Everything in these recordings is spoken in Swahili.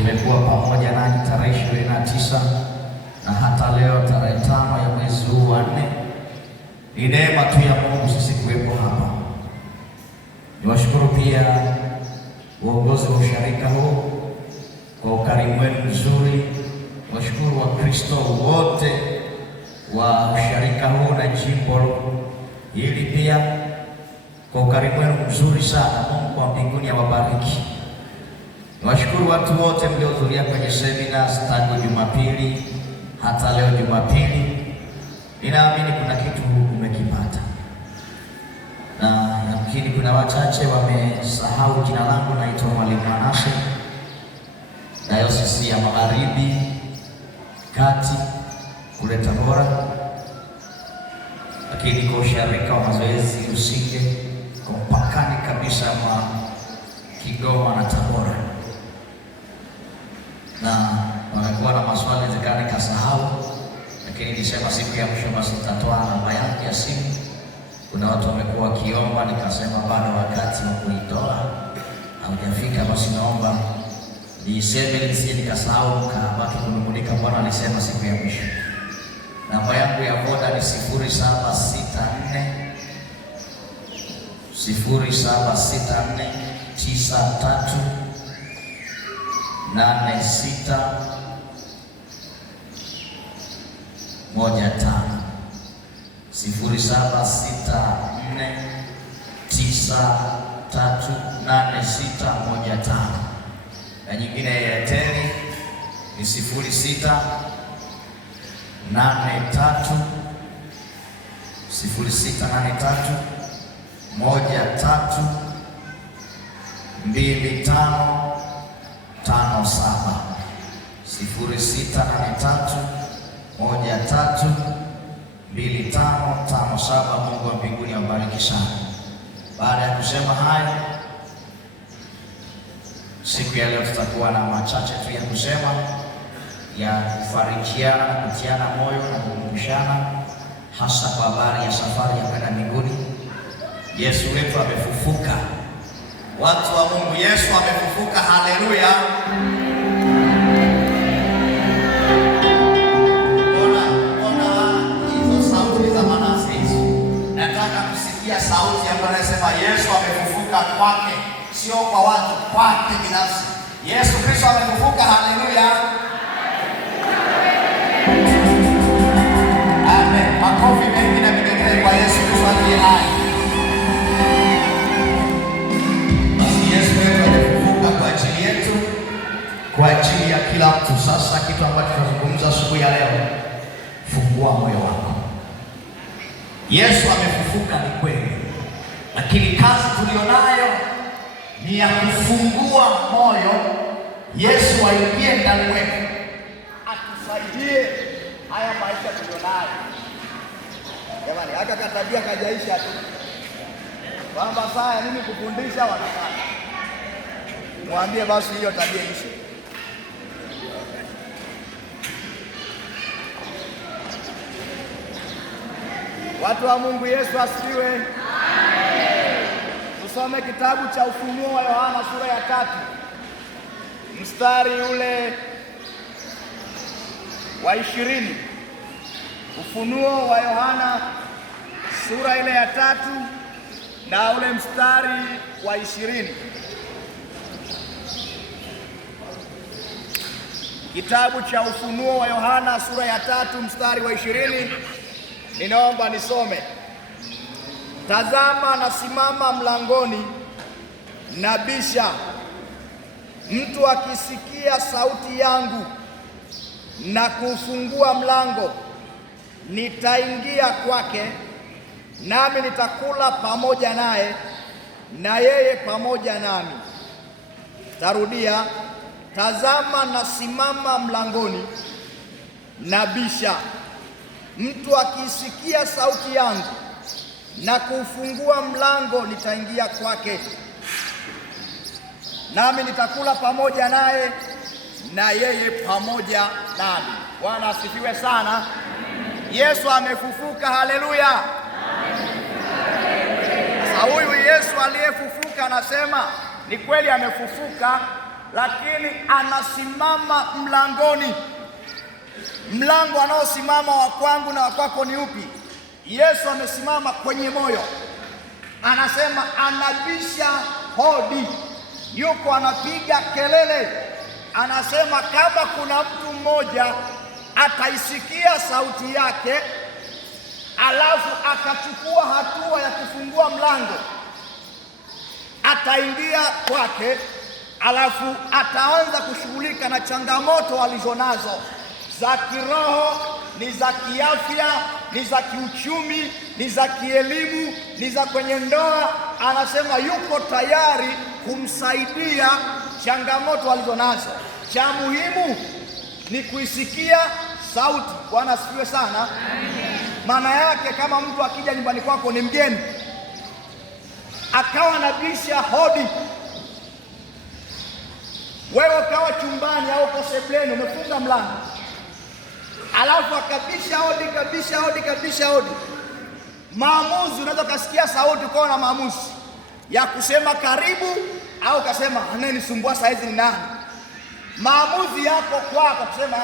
tumekuwa pamoja nanyi tarehe 29 na hata leo tarehe 5 ya mwezi huu wa 4. Ni neema tu ya Mungu sisi kuwepo hapa. Niwashukuru pia uongozi wa usharika huu kwa ukarimu wenu mzuri. Niwashukuru Wakristo wote wa usharika huu na jimbo hili pia kwa ukarimu wenu mzuri sana. Mungu wa mbinguni awabariki. Niwashukuru watu wote mliohudhuria kwenye seminars tangu Jumapili hata leo Jumapili. Ninaamini kuna kitu umekipata, na yamkini kuna wachache wamesahau jina langu. Naitwa Mwalimu Manase, Dayosisi ya Magharibi Kati kule Tabora, lakini kwa usharika wa mazoezi Usinge kwa mpakani kabisa mwa Kigoma na Tabora. Na wamekuwa na maswali zikani kasahau, lakini nisema siku ya mwisho basi nitatoa namba yangu ya simu. Kuna watu wamekuwa wakiomba, nikasema bado wakati wa kuitoa haujafika, basi naomba niseme nisije nikasahau kabaki kunung'unika. Bwana alisema siku ya mwisho. Namba yangu ya Voda ni 0764 93 86 15 0764938615, na nyingine ya Airtel ni 0683 132557. Mungu wa mbinguni awabariki sana. Baada ya kusema haya, siku ya leo tutakuwa na machache tu ya kusema, ya kufarijiana na kutiana moyo na kukumbushana, hasa kwa habari ya safari ya kwenda mbinguni. Yesu wetu amefufuka. Watu wa Mungu, Yesu amefufuka. Haleluya! Sauti ambayo inasema Yesu amefufuka kwake, sio kwa watu, kwake binafsi. Yesu Kristo amefufuka. Haleluya, amen. Makofi mengi na vigelegele kwa Yesu Kristo aliye hai. Basi Yesu wetu amefufuka kwa ajili yetu, kwa ajili ya kila mtu. Sasa kitu ambacho tunazungumza asubuhi ya leo, fungua moyo wako. Yesu amefufuka ni kweli, lakini kazi tulionayo ni ya kufungua moyo. Yesu aingie ndani wetu, atusaidie haya maisha tulionayo. Jamani, hata katabia kajaisha tu kwamba saa mimi kufundisha wanataka mwambie basi hiyo tabia ishe. Watu wa Mungu, Yesu asifiwe. Amen. Tusome kitabu cha Ufunuo wa Yohana sura ya 3 mstari ule wa 20. Ufunuo wa Yohana sura ile ya 3 na ule mstari wa 20. Kitabu cha Ufunuo wa Yohana sura ya 3 mstari wa 20. Ninaomba nisome. Tazama, nasimama mlangoni nabisha. Mtu akisikia sauti yangu na kufungua mlango, nitaingia kwake, nami nitakula pamoja naye na yeye pamoja nami. Tarudia. Tazama, nasimama mlangoni nabisha. Mtu akisikia sauti yangu na kufungua mlango, nitaingia kwake, nami nitakula pamoja naye na yeye pamoja nami. Bwana asifiwe sana. Yesu amefufuka. Haleluya. Sasa huyu Yesu aliyefufuka anasema ni kweli amefufuka, lakini anasimama mlangoni. Mlango anaosimama wa kwangu na wa kwako ni upi? Yesu amesimama kwenye moyo, anasema anabisha hodi, yuko anapiga kelele, anasema kama kuna mtu mmoja ataisikia sauti yake alafu akachukua hatua ya kufungua mlango, ataingia kwake, alafu ataanza kushughulika na changamoto alizonazo za kiroho, ni za kiafya, ni za kiuchumi, ni za kielimu, ni za kwenye ndoa. Anasema yuko tayari kumsaidia changamoto alizonazo. Cha muhimu ni kuisikia sauti. Bwana asifiwe sana. Maana yake kama mtu akija nyumbani kwako ni mgeni, akawa anabisha hodi, wewe ukawa chumbani au uko sebuleni umefunga mlango, alafu akabisha hodi, maamuzi, unaweza kusikia sauti ukawa na maamuzi ya kusema karibu au kasema anayenisumbua saa hizi ni nani. Maamuzi yako kwako kusema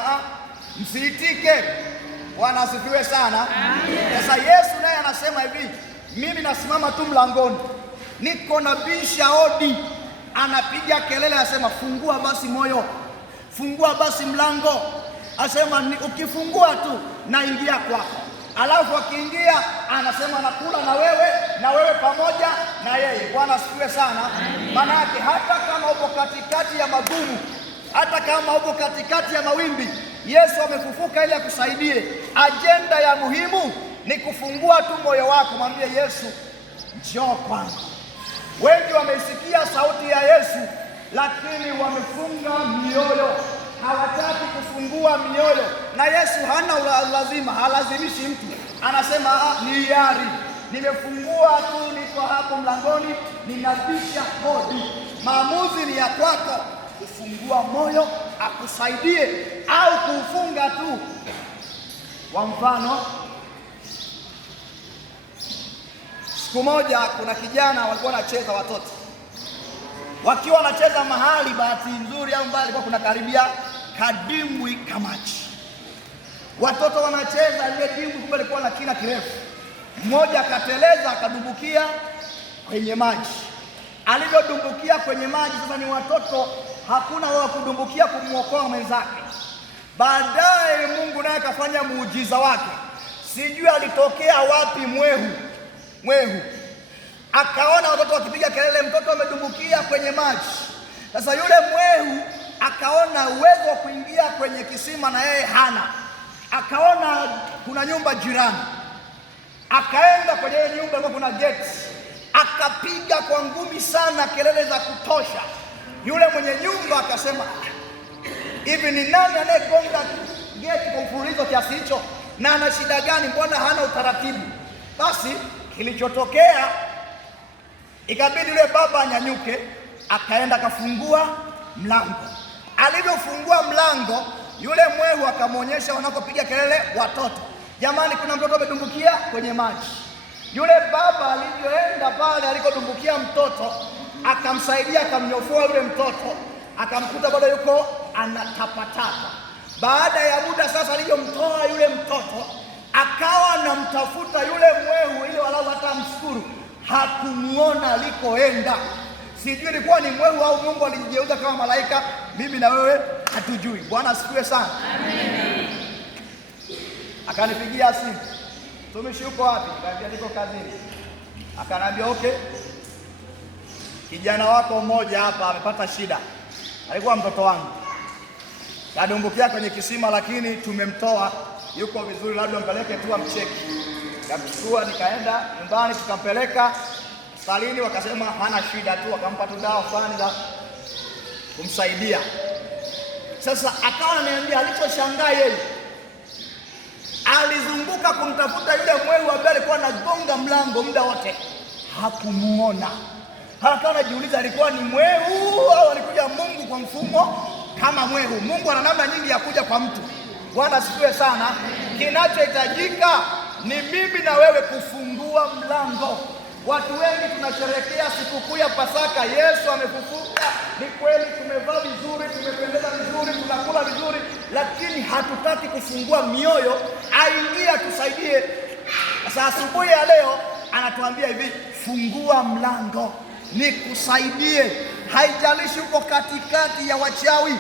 msiitike. Bwana asifiwe sana. Sasa Yesu naye anasema hivi, mimi nasimama tu mlangoni, niko nabisha hodi. Anapiga kelele, anasema fungua basi moyo, fungua basi mlango. Anasema ukifungua tu naingia kwako. Alafu akiingia anasema nakula na wewe pamoja na yeye. Bwana asifiwe sana. Maana yake hata kama upo katikati ya magumu, hata kama upo katikati ya mawimbi, Yesu amefufuka ili akusaidie. Ajenda ya muhimu ni kufungua tu moyo wako, mwambie Yesu, njoo kwangu. Wengi wameisikia sauti ya Yesu lakini wamefunga mioyo, hawataki kufungua mioyo. Na Yesu hana lazima, halazimishi mtu. Anasema ni hiari, nimefungua tu, niko hapo mlangoni, ninabisha hodi. Maamuzi ni ya kwako, kufungua moyo akusaidie au kufunga tu. Kwa mfano, siku moja kuna kijana walikuwa wanacheza, watoto wakiwa wanacheza mahali, bahati nzuri au mbaya ilikuwa kuna karibia kadimbwi kamachi. Watoto wanacheza ile dimbwi, kumbe ilikuwa na kina kirefu. Mmoja akateleza akadumbukia kwenye maji. Alivyodumbukia kwenye maji, sasa ni watoto, hakuna wa kudumbukia kumwokoa mwenzake. Baadaye Mungu naye akafanya muujiza wake, sijui alitokea wapi, mwehu akaona watoto wakipiga kelele, mtoto amedumbukia kwenye maji. Sasa yule mwehu akaona uwezo wa kuingia kwenye kisima na yeye hana, akaona kuna nyumba jirani, akaenda kwenye nyumba ambapo kuna geti, akapiga kwa ngumi sana, kelele za kutosha. Yule mwenye nyumba akasema, hivi ni nani anayegonga geti kwa mfululizo kiasi hicho, na ana shida gani? Mbona hana utaratibu? Basi kilichotokea, ikabidi yule baba anyanyuke, akaenda akafungua mlango. Alivyofungua mlango, yule mwehu akamwonyesha wanakopiga kelele watoto, jamani, kuna mtoto amedumbukia kwenye maji. Yule baba alivyoenda pale alikodumbukia mtoto, akamsaidia, akamnyofoa yule mtoto, akamkuta bado yuko anatapatapa. Baada ya muda sasa, alivyomtoa yule mtoto, akawa anamtafuta yule mwehu ili walau hata mshukuru. Hakumuona alikoenda. Sijui ilikuwa ni mwehu au Mungu alijigeuza kama malaika, mimi na wewe hatujui. Bwana asifiwe sana. Amen. Akanipigia simu, tumishi uko wapi? Nikamwambia niko kazini. Akaniambia okay, kijana wako mmoja hapa amepata shida. Alikuwa mtoto wangu, kadumbukia kwenye kisima, lakini tumemtoa, yuko vizuri, labda mpeleke tu amcheki. Nikamchukua, nikaenda nyumbani, tukampeleka salini, wakasema hana shida tu, wakampa tu dawa fulani za kumsaidia. Sasa akawa ananiambia alichoshangaa yeye, alizunguka kumtafuta yule mwehu ambaye alikuwa anagonga mlango muda wote, hakumuona. Akawa anajiuliza alikuwa ni mwehu au alikuja Mungu kwa mfumo kama mwehu. Mungu ana namna nyingi ya kuja kwa mtu. Bwana asifiwe sana. Kinachohitajika ni mimi na wewe kufungua mlango. Watu wengi tunasherehekea sikukuu ya Pasaka, Yesu amefufuka. Ni kweli, tumevaa vizuri, tumependeza vizuri, tunakula vizuri, lakini hatutaki kufungua mioyo aingie atusaidie. Sasa asubuhi ya leo anatuambia hivi, fungua mlango nikusaidie. Haijalishi uko katikati ya wachawi,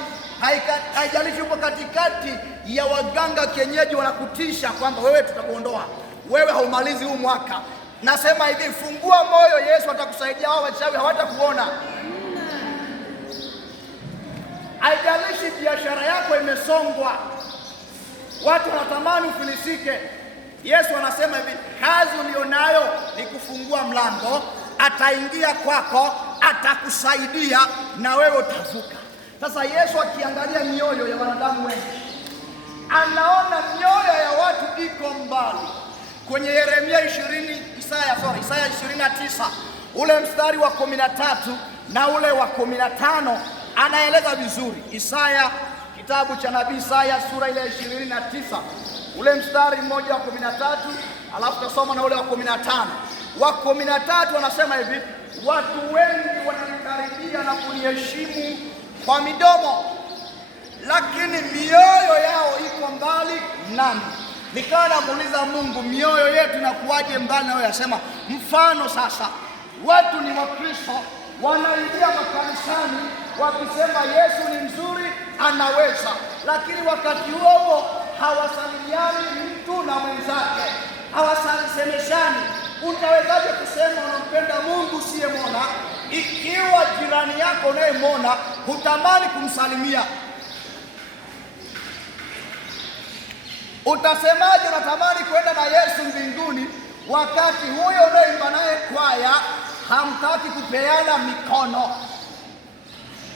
haijalishi uko katikati ya waganga kienyeji wanakutisha kwamba wewe tutakuondoa, wewe haumalizi huu mwaka. Nasema hivi, fungua moyo, Yesu atakusaidia. Hao wachawi hawatakuona. Haijalishi biashara yako imesongwa, watu wanatamani ufilisike, Yesu anasema hivi, kazi ulionayo ni kufungua mlango, ataingia kwako, atakusaidia na wewe utavuka. Sasa Yesu akiangalia mioyo ya wanadamu wengi, anaona mioyo ya watu iko mbali. Kwenye Yeremia 29 ule mstari wa 13 na ule wa 15 anaeleza vizuri. Kitabu cha nabii Isaya sura ile 29 ule mstari mmoja wa 13, alafu tasoma na ule wa 15. Wa 13 anasema hivi, watu wengi wananikaribia na kuniheshimu kwa midomo, lakini mioyo yao iko mbali nami. Nikawa namuuliza Mungu, mioyo yetu inakuwaje mbali na wewe? Asema mfano sasa, watu ni Wakristo, wanaingia makanisani wakisema Yesu ni mzuri, anaweza, lakini wakati huo hawasalimiani mtu na mwenzake, hawasemeshani. Utawezaje kusema unampenda Mungu usiyemwona ikiwa jirani yako unayemwona hutamani kumsalimia? Utasemaje unatamani kwenda na Yesu mbinguni wakati huyo unayeimba naye kwaya hamtaki kupeana mikono?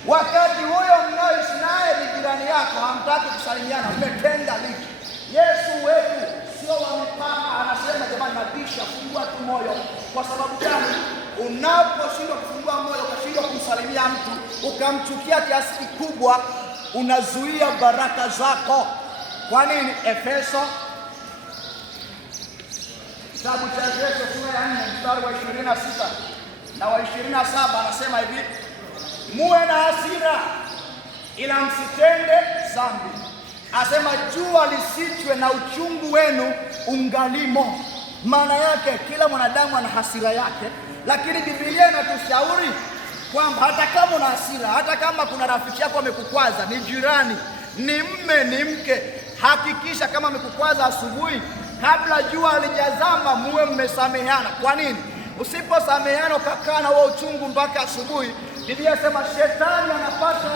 Wakati huyo mnaoishi naye ni jirani yako hamtaki kusalimiana, umetenda liki? Yesu wetu sio wa mipaka, anasema jamani, nabisha, fungua tu moyo. Kwa sababu gani? Unaposhindwa kufungua moyo, ukashindwa kumsalimia mtu, ukamchukia kiasi kikubwa, unazuia baraka zako. Kwa nini? Kitabu cha Efeso sura ya 4 mstari wa 26 na wa 27 anasema hivi, muwe na hasira ila msitende dhambi. Asema jua lisichwe na uchungu wenu ungalimo. Maana yake kila mwanadamu ana hasira yake, lakini Biblia inatushauri kwamba hata kama una hasira, hata kama kuna rafiki yako amekukwaza, ni jirani, ni mme, ni mke, hakikisha kama amekukwaza asubuhi, kabla jua halijazama, muwe mmesameheana. Kwa nini? Usiposameheana ukakaa na huo uchungu mpaka asubuhi, Biblia inasema shetani anapata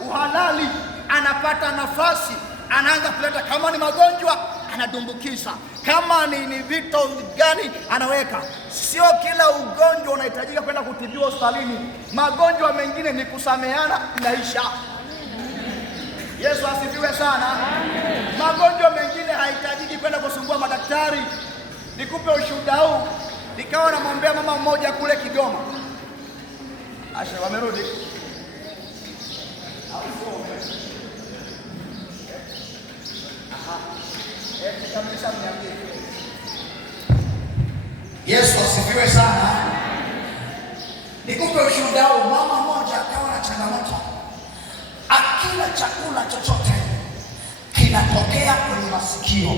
uhalali, anapata nafasi, anaanza kuleta, kama ni magonjwa anadumbukiza, kama ni vitu gani anaweka. Sio kila ugonjwa unahitajika kwenda kutibiwa hospitalini. Magonjwa mengine ni kusameheana, inaisha. Yesu asifiwe sana. Magonjwa mengine hahitajiki kwenda kusumbua madaktari. Nikupe ushuhuda huu. Nikawa namwombea mama mmoja kule Kigoma. Asha wamerudi. Yesu asifiwe sana. Nikupe ushuhuda huu. Mama mmoja akawa na changamoto, akila chakula chochote kinatokea kwenye masikio,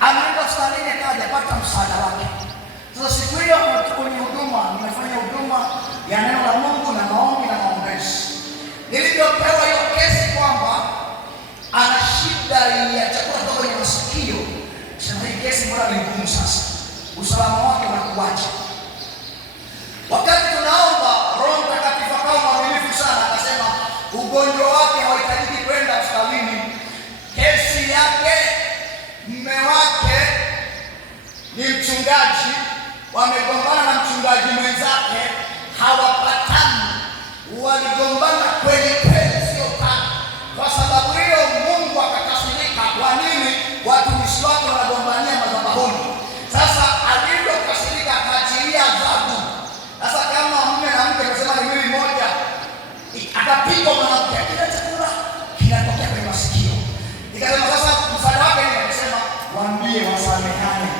anaenda hospitalini akaja pata msaada wake. Sasa siku hiyo kwenye huduma, nimefanya huduma ya neno la Mungu na maombi na maombezi, nilivyopewa hiyo kesi kwamba ana shida ya chakula kutoka kwenye masikio, sema hii kesi mbona ni ngumu sasa, usalama wake unakuaje? Wakati tunaomba, Roho Mtakatifu akawa mwaminifu sana, akasema ugonjwa wake hauhitaji kwenda hospitalini. Kesi yake, mume wake ni mchungaji, wamegombana na mchungaji mwenzake, hawapatani, waligombana kweli kweli, sio kama. Kwa sababu hiyo Mungu akakasirika. Kwa nini? Watumishi wake wanagombania madhabahuni. Sasa alivyokasirika akaachilia adhabu. Sasa kama mume na mke wanasema ni mwili mmoja, akapigwa mwanamke, kila chakula kinatokea kwenye masikio. Nikasema sasa msaada wake ni kusema waambie wasamehane.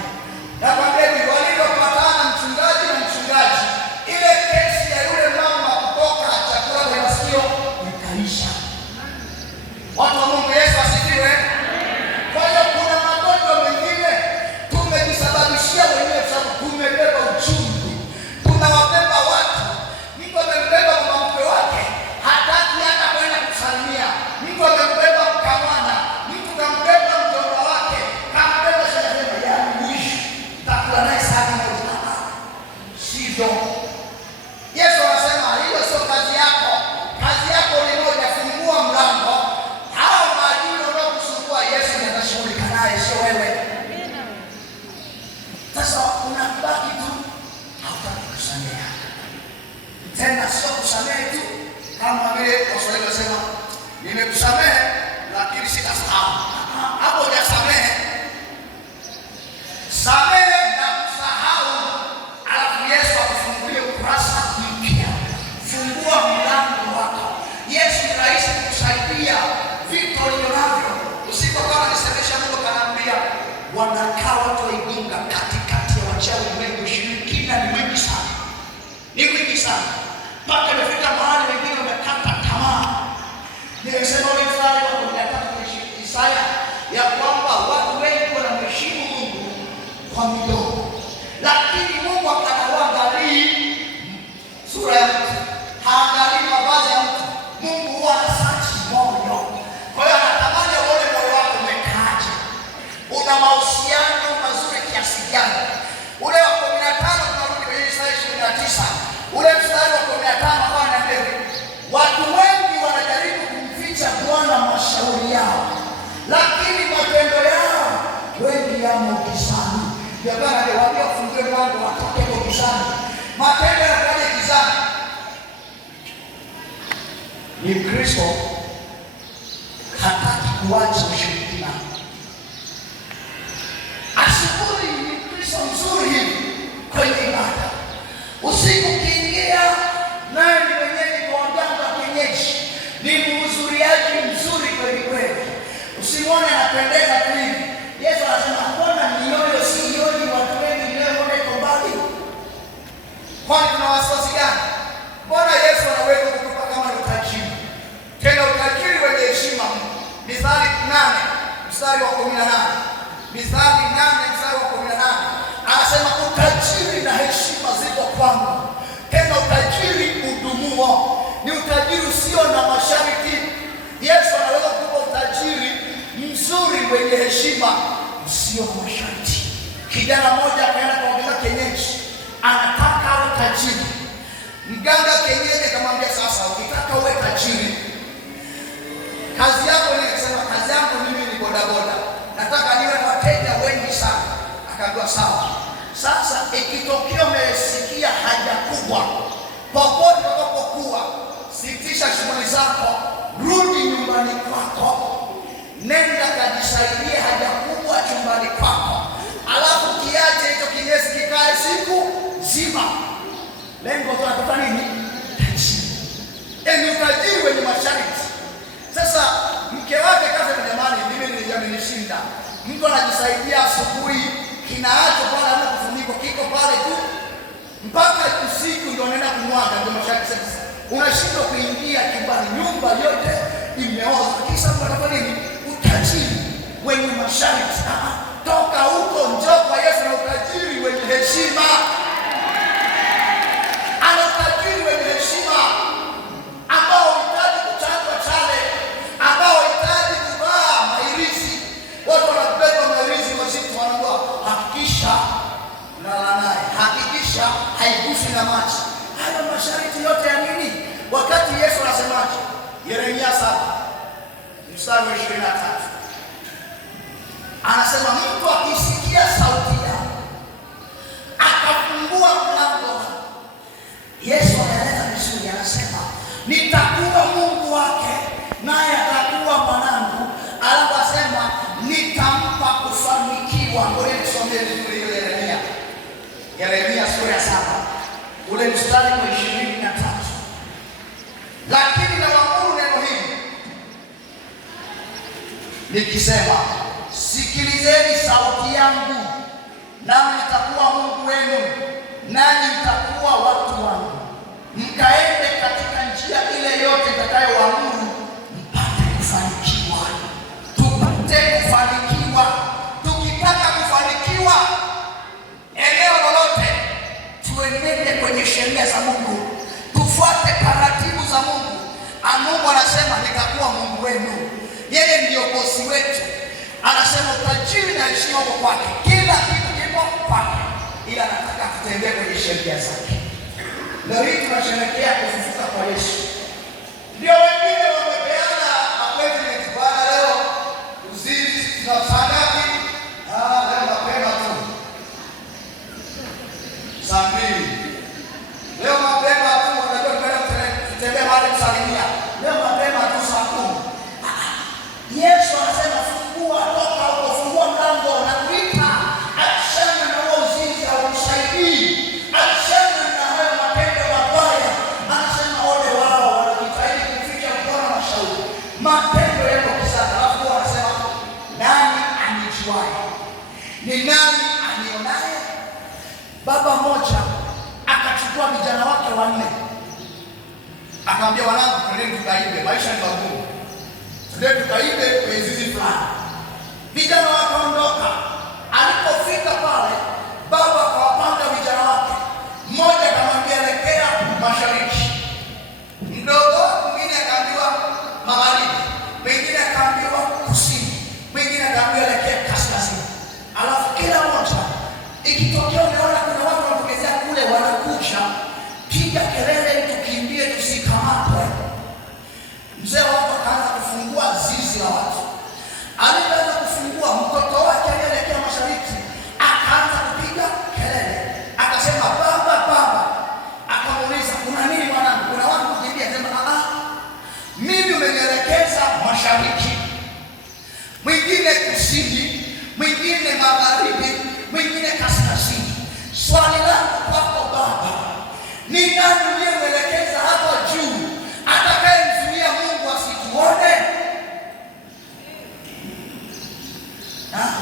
nimekusamehe lakini sitasahau. Hapo hujasamehe. Samehe na kusahau, alafu Yesu akufungulie ukurasa mpya. Fungua mlango wako. Yesu ni rahisi kukusaidia vitu ulivyonavyo. Usipokuwa unasemesha Mungu kanaambia wanakaa watu wa Igunga katikati ya wachawi wengi, ushirikina ni mwingi sana. Ni mwingi sana. Mpaka imefika mahali wengine wamekata tamaa. Nimesema wewe mstari wa 13 kwenye Isaya ya kwamba watu wengi wanamheshimu Mungu kwa midomo, lakini Mungu akanaangalia sura ya mtu, haangalii mavazi ya mtu. Mungu huwa anasachi moyo. Kwa hiyo anatamani uone moyo wako umekaaje, una mahusiano mazuri kiasi gani. Ule wa 15 tunarudi kwenye Isaya 29, ule mstari wa 15 kwa anaambia watu wengi wanajaribu kumficha Bwana mashauri yao, lakini matendo yao wengi yamo gizani. Ndio Bwana aliwaambia wafungue mlango watoke gizani. Matendo yanakuja gizani. Ni Kristo hataki kuacha ushirikina. Asubuhi ni Kristo mzuri hivi kwenye ibada. Usiku kiingia naye ni mwenyeji kwa waganga kienyeji. Ni mhudhuriaji mzuri kweli kweli. Usimwone anapendeza tu hivi. Yesu anasema mbona mioyo sioni watu wengi mnayoona iko mbali? Kwani kuna wasiwasi gani? Mbona Yesu anaweza kukupa kama utajiri? Tena utajiri wenye heshima. Mithali 8 mstari wa 18. Mithali 8 mstari wa 18. Anasema utajiri na heshima ziko kwangu. Tena utajiri udumuo. Ni utajiri usio na masharti. Yesu anaweza kukupa utajiri mzuri wenye heshima usio na masharti. Kijana mmoja akaenda kwa mganga kienyeji, anataka awe tajiri. Mganga kienyeji akamwambia, sasa ukitaka uwe tajiri, kazi yako ni kusema, kazi yangu mimi ni bodaboda, nataka niwe na wateja wengi sana. Akaambiwa sawa. Sasa ikitokea umesikia haja kubwa, popote utakapokuwa, sitisha shughuli zako, rudi nyumbani kwako, nenda kajisaidie haja kubwa chumbani kwako, alafu kiache hicho kinyesi kikae siku nzima. Lengo tunataka nini? Ni utajiri wenye masharti. Sasa mke wake kaza, jamani, mimi nilishinda. Mtu anajisaidia asubuhi, kinaacho pale ana kufuniko kiko pale tu mpaka usiku ndio anaenda kumwaga. Ndio masharti. Sasa unashindwa kuingia chumbani, nyumba yote imeoza. Kisa mtafanya nini? Utajiri wenye masharti. Toka huko njoo kwa Yesu na utajiri wenye heshima. Ana utajiri wenye heshima ambao unahitaji kuchanjwa chale, ambao unahitaji kuvaa mairizi. Watu wanabeba mairizi wasitu, wanaambiwa hakikisha lala naye, hakikisha haigusi na maji. Hayo masharti yote ya nini? Wakati Yesu anasemaje? Yeremia 7 mstari wa 23. Anasema mtu akisikia sauti yangu akafungua mlango. Yesu anaeleza vizuri, anasema nitakuwa Mungu wake naye atakuwa mwanangu. Alafu asema nitampa kufanikiwa. Ngoja nisomee vizuri ile Yeremia. Yeremia sura ya 7 ule mstari wa 23. Lakini nawaamuru neno hili nikisema, sikilizeni sauti yangu, nami nitakuwa Mungu wenu, nanyi mtakuwa watu wangu. Mkaende katika njia ile yote nitakayowaamuru, mpate kufanikiwa. Tupate kufanikiwa. Tukitaka kufanikiwa eneo lolote, tuenende kwenye sheria za Mungu, tufuate taratibu za Mungu. Mungu anasema nitakuwa Mungu wenu. Yeye ndiyo bosi wetu. Anasema utajiri na heshima uko kwake, kila kitu kipo kwake, ila anataka tutembee kwenye sheria zake. Leo hii tunasherehekea kufufuka kwa Yesu. Ndio wengine wamepeana appointment bwana, leo uzizi na sangapi? Leo mapema tu saa 2. Leo mapema tu, unajua tunatembea mahali kusalimia. Leo mapema tu saa 10. wanne. Akamwambia, wanangu, twendeni tukaibe, maisha ni magumu, twendeni tukaibe kwenye zizi fulani. Vijana wakaondoka. Alipofika pale, baba akawapanga vijana wake. Mmoja akamwambia elekea mashariki, mdogo mwingine akaambiwa magharibi, mwingine akaambiwa kusini, mwingine akaambiwa elekea kaskazini. Alafu kila mmoja ikitokea unaona kuna watu wanatokezea kule wanakuja, piga kelele tukimbie tusikamatwe. Mzee watu akaanza kufungua zizi la watu. Alipoanza kufungua, mtoto wake alielekea mashariki akaanza kupiga kelele, akasema baba, baba. Akamuuliza, kuna nini mwanangu? Kuna watu kukimbia? Sema mimi umenielekeza mashariki, mwingine kusini, mwingine magharibi, mwingine kaskazini. Swali langu kwako baba, ni nani uliyemwelekeza hapa juu atakayemzuia Mungu asituone?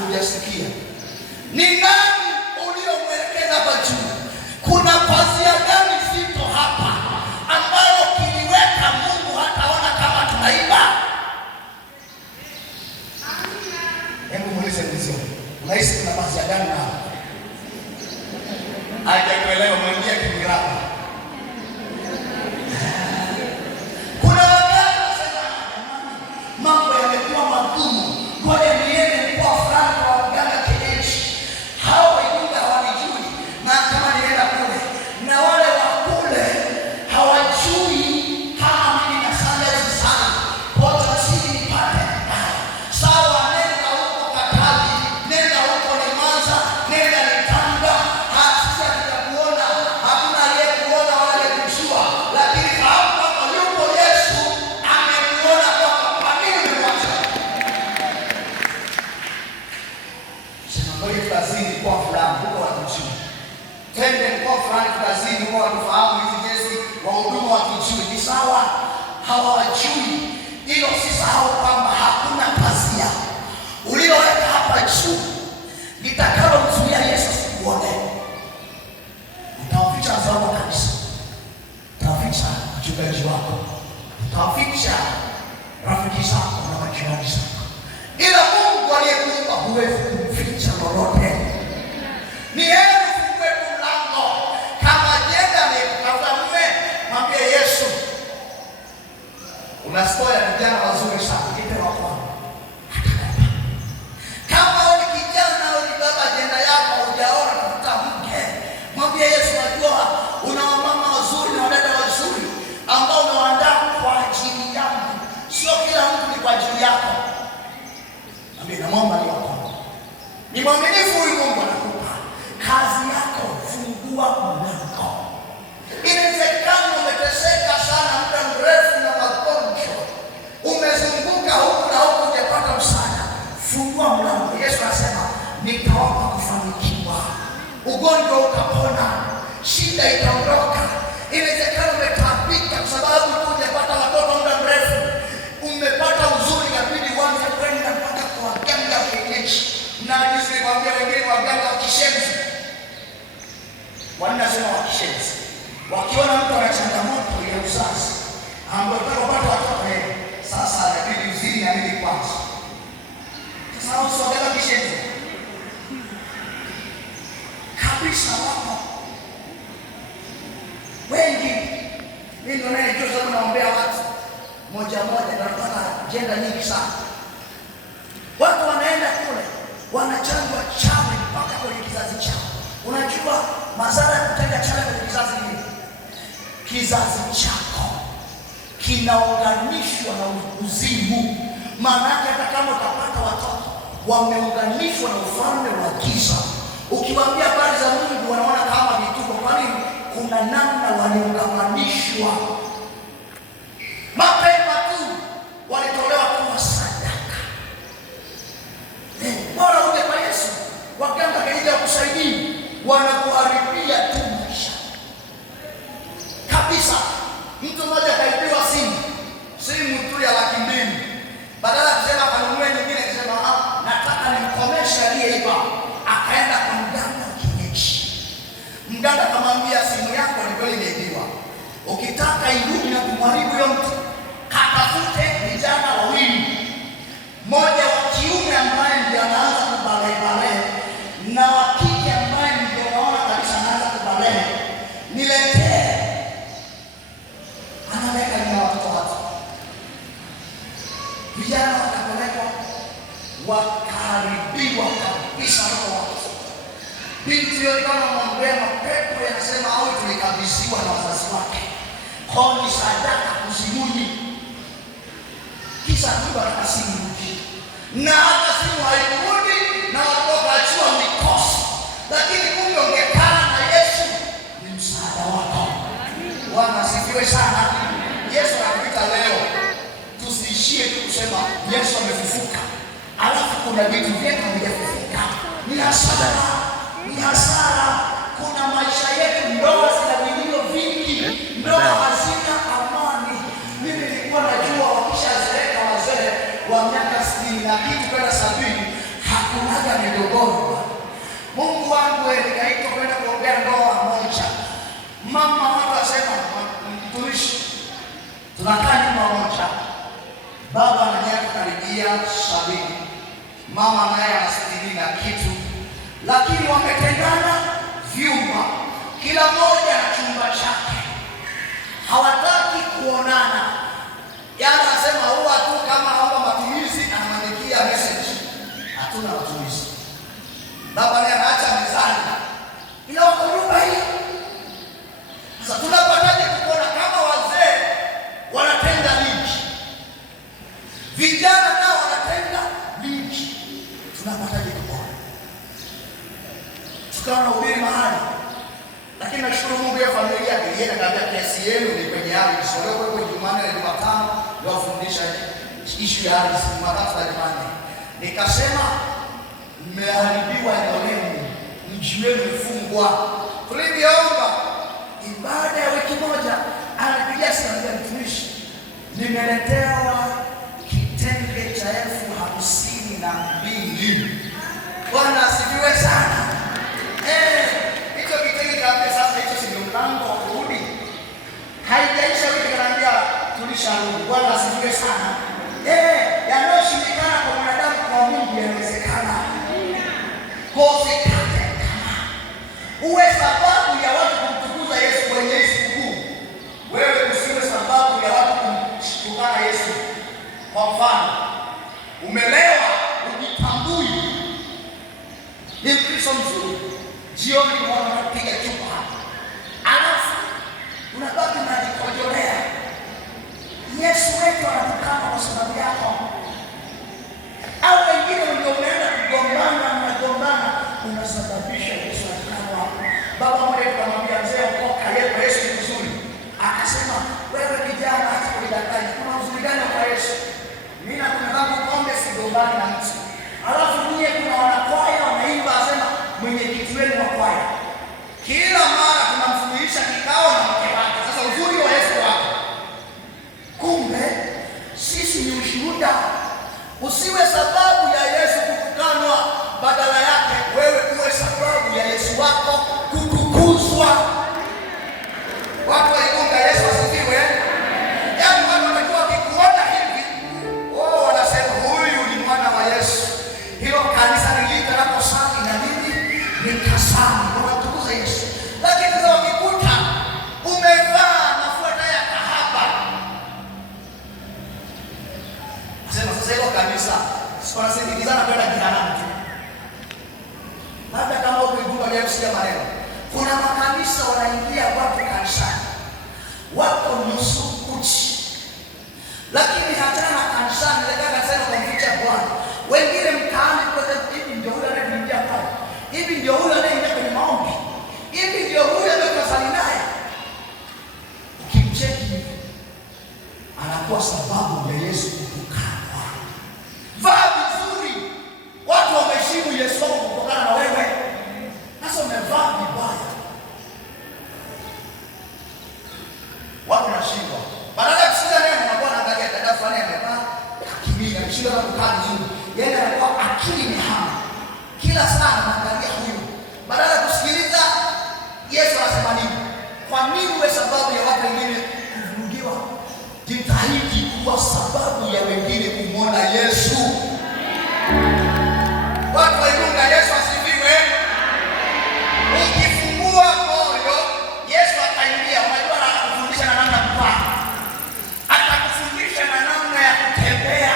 Hujasikia? Ni nani uliyomwelekeza hapa juu? Kuna pazia gani zito hapa ambalo kiliweka Mungu hataona kama tunaiba? Hebu muulize mzee, unahisi kuna pazia gani hapa? Hajakuelewa, mwambie Kiingereza. Kuna wakati nasema mambo yamekuwa magumu, ngoja niende kwa fulani wa waganga kienyeji. Hao wengine hawanijui, na kama nienda kule na wale wa kule hawajui kama mimi na sandals sana, kwa tasiri nipate sawa. Nenda huko Katavi, nenda huko Limanza, nenda Tanga, hasa tutakuona. Hakuna aliyekuona wale kujua, lakini fahamu kwamba yupo Yesu amekuona. Kwa nini umewacha? Sema ngoja tukazini kwa fulani huko wakijui, twende kwa fulani tukazini kwa wafahamu hizi Yesu wahudumu wakijui. Ni sawa, hawajui. Hilo usisahau kwamba hakuna pazia ulioweka hapa juu litakalomzuia Yesu asikuone. Utawaficha zao kabisa, utawaficha mchungaji wako, utawaficha rafiki zako na majirani zako, ila Mungu aliyekuumba huwezi kumficha lolote. Ni yeye ufungue mlango. Kama jenda ni kutafuta mume, mwambie Yesu, una story ya vijana wazuri sana, nipe wako. Kama wewe kijana au baba, jenda yako hujaona kutafuta mke, mwambie Yesu, najua una mama wazuri na wadada wazuri ambao unawaandaa kwa ajili yangu. Sio kila mtu ni kwa ajili yako. Mwambie na mwomba ni wako. Ni mwaminifu huyu Mungu anakupa. Kazi yako, fungua mlango. Inawezekana umeteseka sana muda mrefu na magonjwa, umezunguka huku na huku hujapata msaada. Fungua mlango. Yesu anasema nitawapa kufanikiwa. Ugonjwa utapona, shida itaondoka. Inawezekana umetaabika kwa sababu hujapata watoto muda mrefu, umepata uzuri, inabidi uanze kwenda mpaka kwa waganga wa kienyeji. Na jinsi nikwambia, wengine waganga wa kishenzi. Wanasema wa kishenzi, wakiona mtu ana changamoto ya uzazi, ambapo utapata watoto sasa inabidi uzini na nini kwanza. Sasa wao sio waganga wa kishenzi kabisa, wako wengi. Mimi ndio najua sababu naombea watu moja moja, tunapata jenda nyingi sana. Watu wanaenda kule wanachanjwa chawi mpaka kwenye kizazi chao. Unajua madhara ya kutenda chawi kwenye kizazi nini? Kizazi chako kinaunganishwa na uzimu. Maana yake hata kama utapata watoto wameunganishwa na ufalme wa giza. Ukiwaambia habari za Mungu wanaona kama vituko. Kwa nini? Kuna namna waliunganishwa. Mapema tu walitolewa kama sadaka. Bora uje kwa Yesu, waganga kaija kusaidia, wanakuharibia tu maisha kabisa. Mtu mmoja kaibiwa simu tu ya $200,000. Badala ya kusema kanunue nyingine, akasema nataka nimkomeshe aliyeiba. Akaenda kwa mganga wa kienyeji. Mganga akamwambia simu yako ni kweli imeibiwa, Vijana wakapelekwa, wakaharibiwa kabisa roho wao. Binti yule kama mwombea mapepo yanasema au tulikabidhiwa na wazazi wake. Koni sadaka kuzimuni. Kisa tu akasimuki. Na hata simu hairudi na wakaachiwa mikosi. Lakini kumbe ungekana na Yesu ni msaada wako. Bwana asifiwe sana. Yesu anakuita leo. Tusiishie tu kusema Yesu amefufuka. Alafu kuna vitu vyetu havijafufuka. Ni hasara. Ni hasara. Kuna maisha yetu, ndoa zina vilio vingi, ndoa hazina amani. Mimi nilikuwa najua wakishazeeka wazee wa miaka 60 na kitu kwenda 70 hakunaga migogoro. Mungu wangu nikaitwa kwenda kuombea ndoa moja. Mama watu asema mtumishi, tunakaa nyumba moja. Baba na yeye karibia 70. Mama naye ana 60 na kitu. Lakini wametengana vyumba, kila mmoja na chumba chake, hawataki kuonana. Yaani anasema huwa tu kama haomba matumizi anamwandikia message, hatuna matumizi. Baba naye anaacha mezani, ila wako nyumba hii. Sasa tunapataje kuona kama wazee wanatenda linki, vijana nao wanatenda linki? Tunapataje kuona? Tukawa na ubiri mahali. Lakini nashukuru Mungu ya familia ilienda kaambia kesi yenu ni kwenye hali isolewe kwa Jumanne na Jumatano ndio wafundisha issue ya hali Jumatatu na Jumanne. Nikasema mmeharibiwa eneo lenu, mji wenu mfungwa. Tuliomba ibada ya wiki moja, anapigia simu ya mtumishi, nimeletewa kitenge cha 52,000. Bwana asifiwe sana. Hicho kitenge kaambia sasa hicho si mlango wa kurudi. Haijaisha wiki kanaambia tulisharudi. Bwana asifiwe sana. Yanayoshindikana kwa mwanadamu kwa Mungu yanawezekana. Kosekate kama uwe sababu ya watu kumtukuza Yesu kwenye sikukuu. Wewe usiwe sababu ya watu kumtukana Yesu. Kwa mfano, umelewa, ujitambui. Ni Kristo mzuri. Jioni mwana unapiga chupa hapa. Alafu unabaki unajikojolea. Yesu wetu anatukana kwa sababu yako. Au wengine ndio unaenda kugombana, mnagombana, unasababisha Yesu anatukana. Baba mmoja akamwambia mzee okoka, Yesu ni mzuri. Akasema wewe kijana hata kudanganya, kuna uzuri gani kwa Yesu? Mimi na kuna zangu pombe sigombani na mtu. Alafu nyie kuna wanakwaya wanaimba, asema mwenyekiti wenu wa kwaya kila mara tunamfundisha kikao na mke wake. Sasa uzuri wa Yesu wako, kumbe sisi ni ushuhuda. Usiwe sababu ya Yesu kutukanwa, badala yake wewe uwe sababu ya Yesu wako kutukuzwa. Watu waikunga Yesu asifiwe. Yaani watu wamekuwa wakikuona hivi, wanasema huyu ni mwana wa Yesu. Hilo kanisa nilita hapo sasa na nini? Nikasani unatukuza Yesu. Lakini sasa ukikuta umevaa mafuta ya kahaba, nasema sasa hilo kanisa sio nasindikizana kwenda jehanamu tu. Labda kama ukigupa leo sikia maneno. Kuna makanisa wanaingia watu kanisani, wako nusu uchi, lakini hatana kanisani nataka sema kumficha Bwana. Wengine mtaani kwa sababu hivi ndio yule anayeingia pale, hivi ndio yule anayeingia kwenye maombi, hivi ndio yule anayesali naye. Ukimcheki hivi anakuwa sababu ya Yesu kutukana. Vaa vizuri, watu wameheshimu Yesu wako kutokana na wewe. Sasa umevaa vibaya, watu wanashindwa. Badala ya kusikia neno unakuwa unaangalia dada fulani amevaa kimini, ameshinda na kukaa vizuri. Yeye anakuwa akili ni hana. Kila saa anaangalia huyu. Badala ya kusikiliza Yesu anasema nini? Kwa nini uwe sababu ya watu wengine kuvurugiwa? Jitahidi kuwa sababu ya wengine kumwona Yesu. Watu waiunga Yesu asifiwe. Ukifungua moyo, Yesu ataingia. Unajua anakufundisha na namna ya kuvaa. Atakufundisha na namna ya kutembea.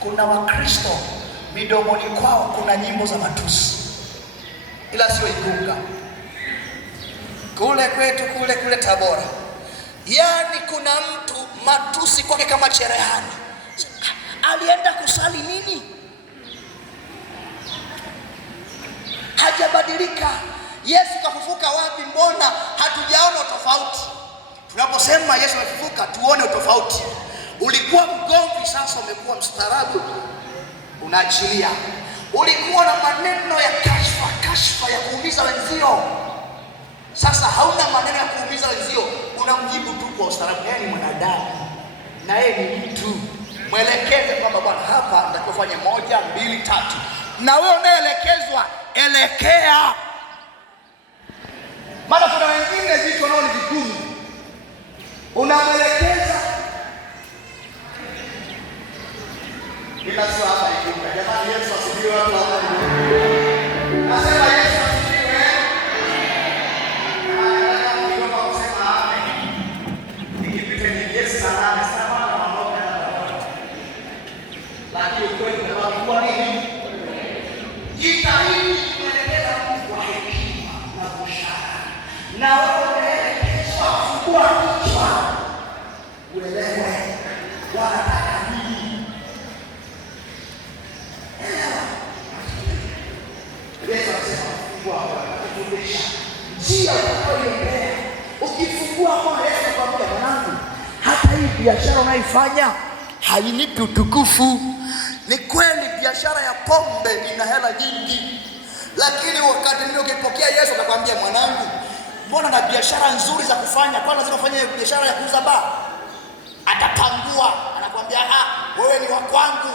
Kuna Wakristo midomoni kwao kuna nyimbo za matusi, ila sio Igunga, kule kwetu kule Tabora. Yaani kuna mtu matusi kwake kama cherehani. Alienda kusali nini? Hajabadilika. Yesu kafufuka wapi? Mbona hatujaona tofauti? Tunaposema Yesu amefufuka tuone tofauti. Ulikuwa mgomvi, sasa umekuwa mstaarabu, unaachilia. Ulikuwa na maneno ya kashfa ya kuumiza wenzio, sasa hauna maneno ya kuumiza wenzio, unamjibu tu kwa ustaarabu. Yeye ni mwanadamu na yeye ni mtu. Mwelekeze kwamba bwana, hapa natakiwa fanye 1, 2, 3. Na wewe unaelekezwa, elekea. Maana kuna wengine vitu wanao ni vigumu, unamwelekeza. Ila sio hapa Igunga. Jamani, Yesu asifiwe. Watu hapa nasema Yesu asifiwe. Niomba kusema amen. Nikipita ni Yesu sana sana mambo yana. Lakini kweli kwa nini? Jitahidi kuelekeza Mungu kwa hekima na busara. Na wewe kwa kichwa uelewe wanataka nini. Yesu anasema kufundisha njia utakayoiendea. Ukifungua moyo, Yesu anakuambia mwanangu, hata hii biashara unaifanya hainipi utukufu. Ni kweli biashara ya pombe ina hela nyingi, lakini wakati mwingine ukipokea Yesu atakwambia mwanangu, mbona na biashara nzuri za kufanya, kwa lazima ufanye biashara ya kuuza baa? Atapangua, anakuambia wewe ni wa kwangu.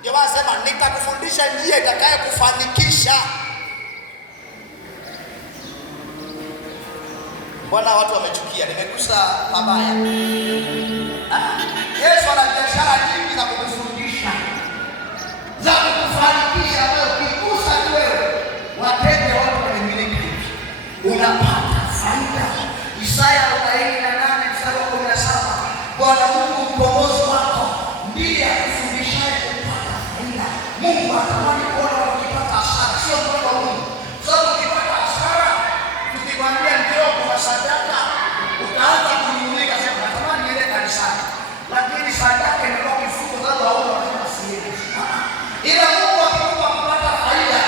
Ndio wasema nitakufundisha njia itakaye kufanikisha. Mbona watu wamechukia? Nimegusa mabaya. Yesu ana biashara nyingi za kukufundisha, za kukufanikisha. Wewe ukigusa tu wewe, wateja watu wanamiliki, unapata faida. Isaya 48 mstari wa 17, Bwana Mungu mkombozi wako ndiye akufundishaye kupata faida. Mungu anatamani kuona ukipata hasara, sio kwa Mungu. Sababu ukipata hasara, tukikwambia njoo kwa sadaka, utaanza kunyunyika sema natamani niende kanisani. Lakini sadaka inakuwa kifungo sababu hauna watu wasiende. Ila Mungu akikupa kupata faida,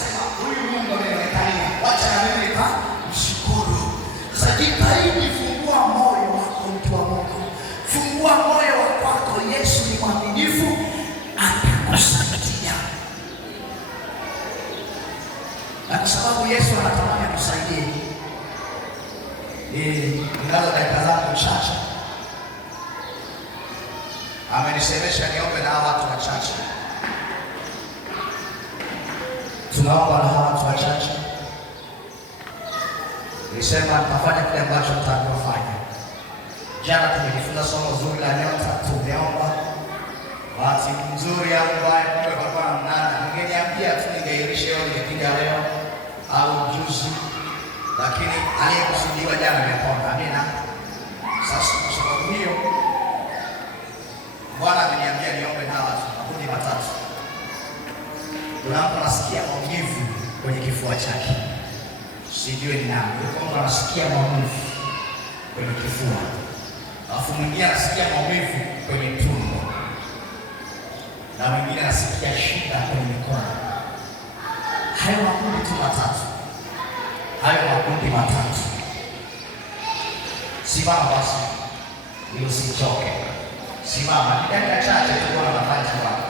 sema huyu Mungu amenionekania, wacha na mimi nimshukuru. Sasa jitahidi, fungua moyo wako, mtu wa Mungu. Fungua moyo wako, Yesu ni mwaminifu, atakusaidia. Na kwa sababu Yesu anatamani akusaidie, ninazo dakika zangu chache. Amenisemesha niombe na watu wachache. Tunaomba na watu wachache. Nilisema nitafanya kile ambacho nitakufanya. Jana tumejifunza somo zuri la nyota, tumeomba. Bahati nzuri au mbaya, kwa na mnada. Ningeniambia tu ningeirisha leo, ningepiga leo au juzi. Lakini aliyekusudiwa jana amepona. Amina. Sasa kwa sababu hiyo, Bwana ameniambia niombe na watu makundi matatu. Kuna mtu anasikia maumivu kwenye kifua chake. Sijui ni nani. Kuna mtu anasikia maumivu kwenye kifua. Alafu mwingine anasikia maumivu kwenye tumbo. Na mwingine anasikia shida kwenye mikono. Hayo makundi tu matatu. Hayo makundi matatu. Simama basi, ili usichoke. Simama, dakika chache tu kwa nafasi yako.